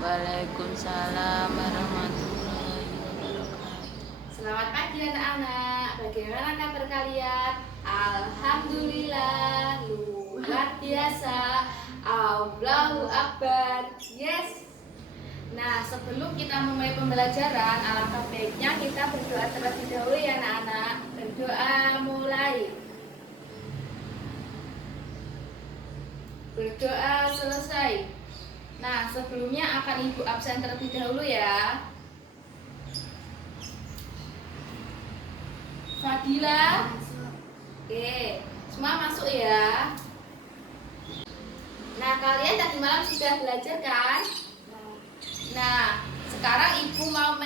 Waalaikumsalam warahmatullahi wabarakatuh. Selamat pagi anak-anak. Bagaimana kabar kalian? Alhamdulillah, luar biasa. Allahu Akbar. Yes. Nah, sebelum kita memulai pembelajaran, alangkah baiknya kita berdoa terlebih dahulu ya anak-anak. Berdoa mulai. Berdoa selesai. Nah, sebelumnya akan Ibu absen terlebih dahulu ya. Fadila. Oke, semua masuk ya. Nah, kalian tadi malam sudah belajar kan? Nah, sekarang Ibu mau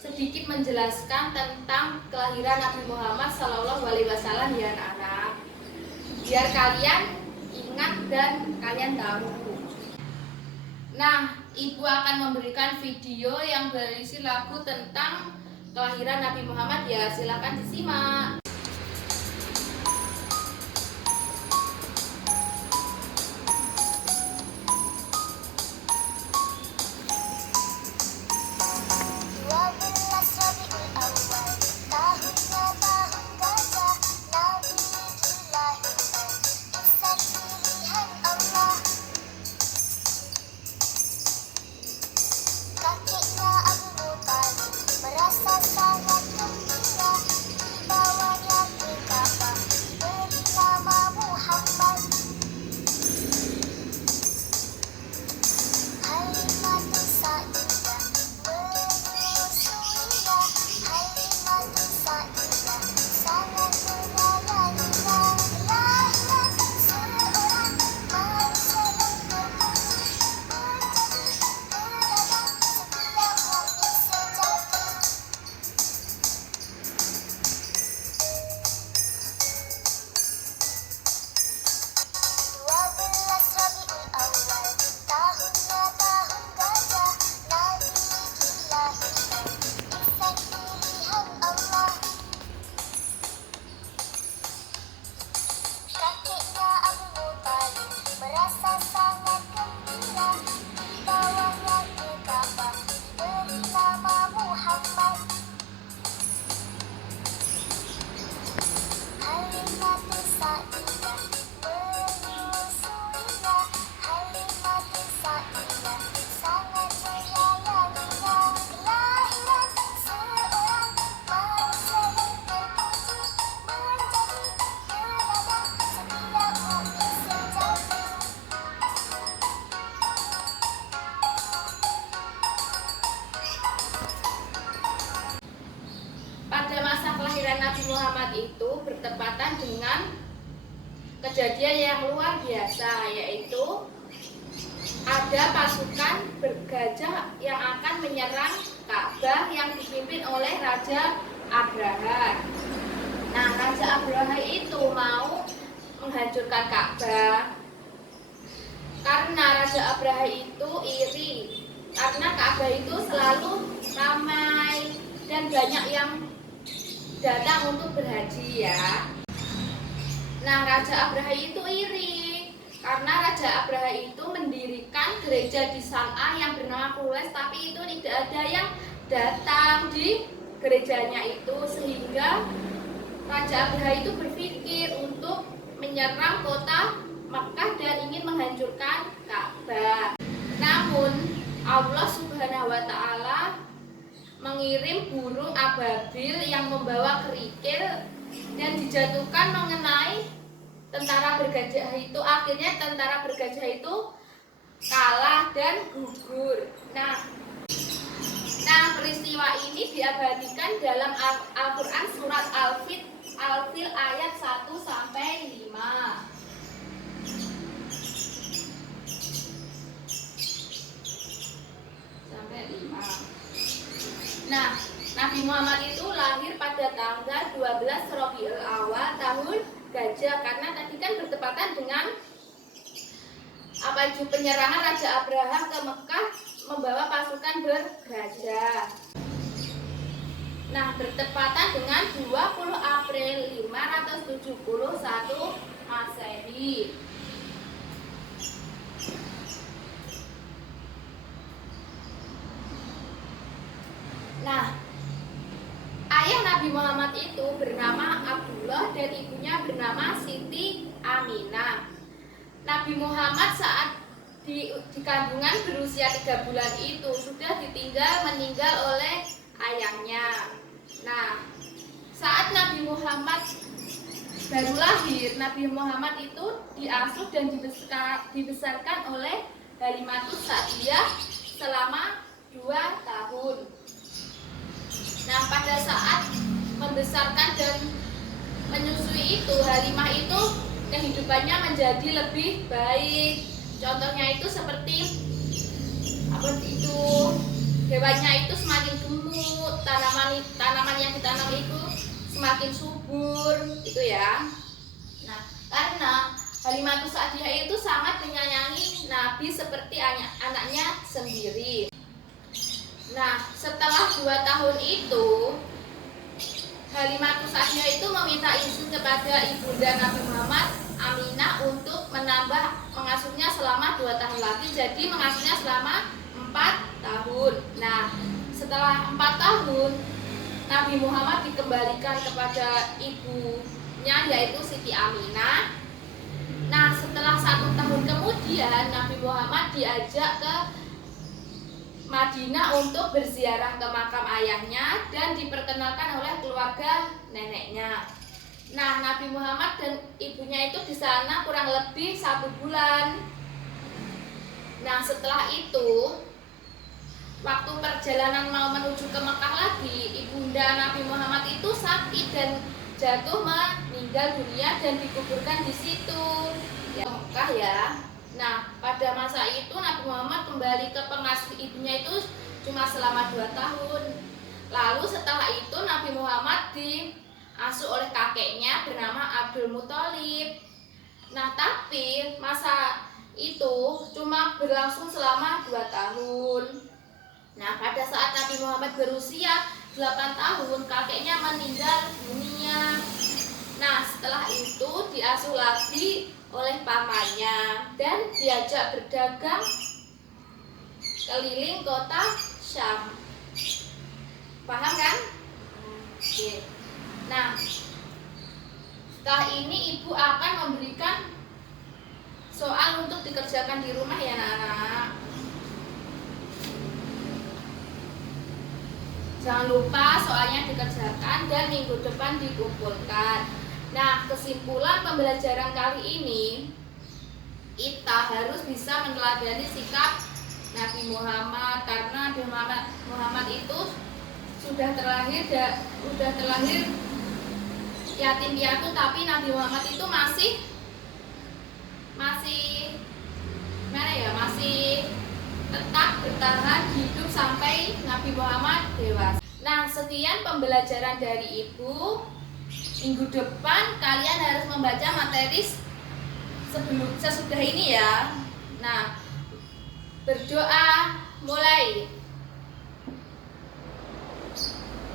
sedikit menjelaskan tentang kelahiran Nabi Muhammad SAW ya anak-anak. Biar kalian ingat dan kalian tahu. Nah, Ibu akan memberikan video yang berisi lagu tentang kelahiran Nabi Muhammad ya. Silakan disimak. Pada masa kelahiran Nabi Muhammad itu bertepatan dengan kejadian yang luar biasa, yaitu ada pasukan bergajah yang akan menyerang Ka'bah yang dipimpin oleh Raja Abraha. Nah, Raja Abraha itu mau menghancurkan Ka'bah karena Raja Abraha itu iri, karena Ka'bah itu selalu ramai dan banyak yang datang untuk berhaji ya. Nah, Raja Abraha itu iri karena Raja Abraha itu mendirikan gereja di San'a yang bernama Quds, tapi itu tidak ada yang datang di gerejanya itu, sehingga Raja Abraha itu berpikir untuk menyerang kota Makkah dan ingin menghancurkan Ka'bah. Namun Allah Subhanahu wa taala mengirim burung ababil yang membawa kerikil dan dijatuhkan mengenai tentara bergajah itu. Akhirnya tentara bergajah itu kalah dan gugur. Nah, peristiwa ini diabadikan dalam Al-Quran surat Al-Fil ayat 1 sampai 5. Nah, Nabi Muhammad itu lahir pada tanggal 12 Rabiul Awal tahun Gajah, karena tadi kan bertepatan dengan penyerangan Raja Abraha ke Mekah membawa pasukan bergajah. Nah, bertepatan dengan 20 April 571 Masehi. itu bernama Abdullah dan ibunya bernama Siti Aminah. Nabi Muhammad saat di kandungan berusia 3 bulan itu sudah ditinggal meninggal oleh ayahnya. Nah, saat Nabi Muhammad baru lahir, Nabi Muhammad itu diasuh dan dibesarkan oleh Halimatus Sa'diyah selama 2 tahun. Nah, pada saat membesarkan dan menyusui itu, Halimah itu kehidupannya menjadi lebih baik. Contohnya itu seperti hewannya itu semakin gemuk, tanaman yang ditanam itu semakin subur, gitu ya. Nah, karena Halimatus Sa'diyah itu sangat menyayangi Nabi seperti anaknya sendiri. Nah, setelah 2 tahun itu, Halimatus Sa'diyah itu meminta izin kepada ibunda Nabi Muhammad, Aminah, untuk menambah mengasuhnya selama 2 tahun lagi. Jadi mengasuhnya selama 4 tahun. Nah, setelah 4 tahun, Nabi Muhammad dikembalikan kepada ibunya, yaitu Siti Aminah. Nah, setelah 1 tahun kemudian, Nabi Muhammad diajak ke Madinah untuk berziarah ke makam ayahnya dan diperkenalkan oleh keluarga neneknya. Nah, Nabi Muhammad dan ibunya itu di sana kurang lebih 1 bulan. Nah, setelah itu, waktu perjalanan mau menuju ke Mekah lagi, ibunda Nabi Muhammad itu sakit dan jatuh meninggal dunia dan dikuburkan di situ, ya, Mekah ya. Nah, pada masa itu Nabi Muhammad kembali ke pengasuh ibunya itu cuma selama 2 tahun. Lalu setelah itu Nabi Muhammad diasuh oleh kakeknya bernama Abdul Muthalib. Nah, tapi masa itu cuma berlangsung selama 2 tahun. Nah, pada saat Nabi Muhammad berusia 8 tahun, kakeknya meninggal dunia. Nah, setelah itu diasuh lagi oleh pamannya dan diajak berdagang keliling kota Syam. Paham kan? Oke. Nah, setelah ini ibu akan memberikan soal untuk dikerjakan di rumah ya, anak-anak. Jangan lupa soalnya dikerjakan dan minggu depan dikumpulkan. Nah, kesimpulan pembelajaran kali ini, kita harus bisa meneladani sikap Nabi Muhammad, karena Nabi Muhammad itu sudah terlahir yatim piatu, tapi Nabi Muhammad itu masih tetap bertahan hidup sampai Nabi Muhammad dewasa. Nah, sekian pembelajaran dari Ibu. Minggu depan kalian harus membaca materi sesudah ini ya. Nah, berdoa mulai.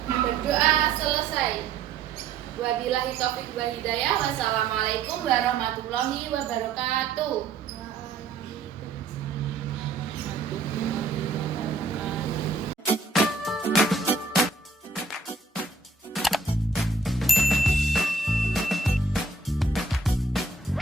Berdoa selesai. Wabillahi taufiq wal hidayah. Wassalamualaikum warahmatullahi wabarakatuh.